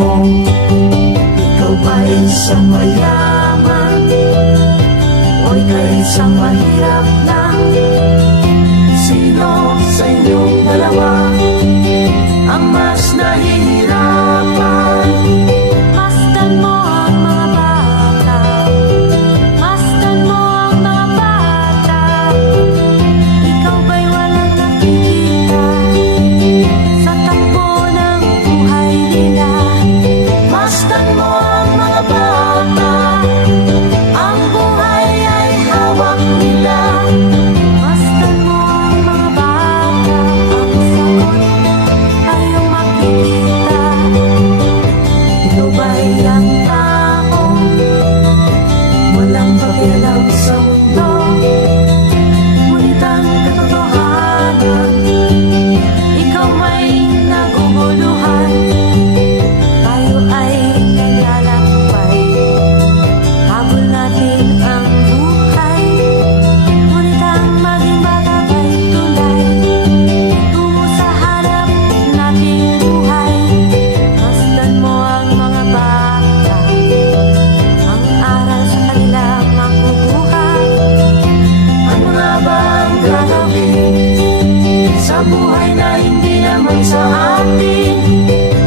mo, ikaw ba'y isang mayaman o ika'y isang mahirap lang? Sino sa inyong dalawa ang mas nahihirapan? Masdan mo ang mga bata, masdan mo ang mga bata. Ikaw ba'y walang nakikita sa takbo ng buhay nila? Masdan mo ang mga bata, ang buhay ay hawak nila. Masdan mo ang mga bata, ang sagot ay iyong makikita. Ikaw ba'y ang taong walang pakialam sa mundo? Ngunit ang katotohanan, Ikaw may naguguluhan. Tayo ay naglalakbay, habol natin ang buhay. Ngunit ang maging bata ba'y tunay, tungo sa harap nating buhay. Masdan mo ang mga bata, ang aral sa kanila makukuha. ano nga ba ang gagawin sa buhay na hindi naman sa atin?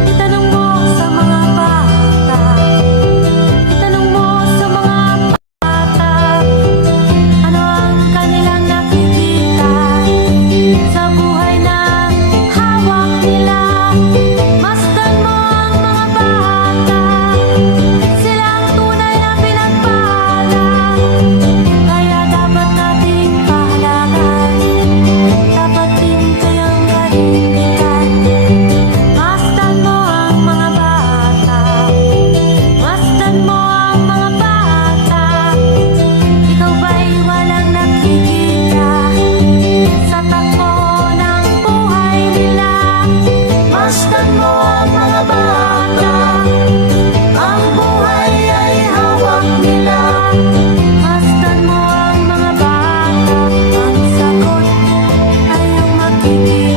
Itanong mo sa mga bata, itanong mo sa mga bata, ano ang kanilang nakikita sa buhay na hawak nila. Masdan mo ang mga bata, sila ang tunay na pinagpala. Kaya dapat nating pahalagan, dapat din kayang galingan. Masdan mo ang mga bata, masdan mo ang mga bata. Ikaw ba'y walang nakikita sa takbo ng buhay nila? Masdan mo ang mga bata, ang buhay ay hawak nila. Masdan mo ang mga bata, ang sagot ay iyong makikita.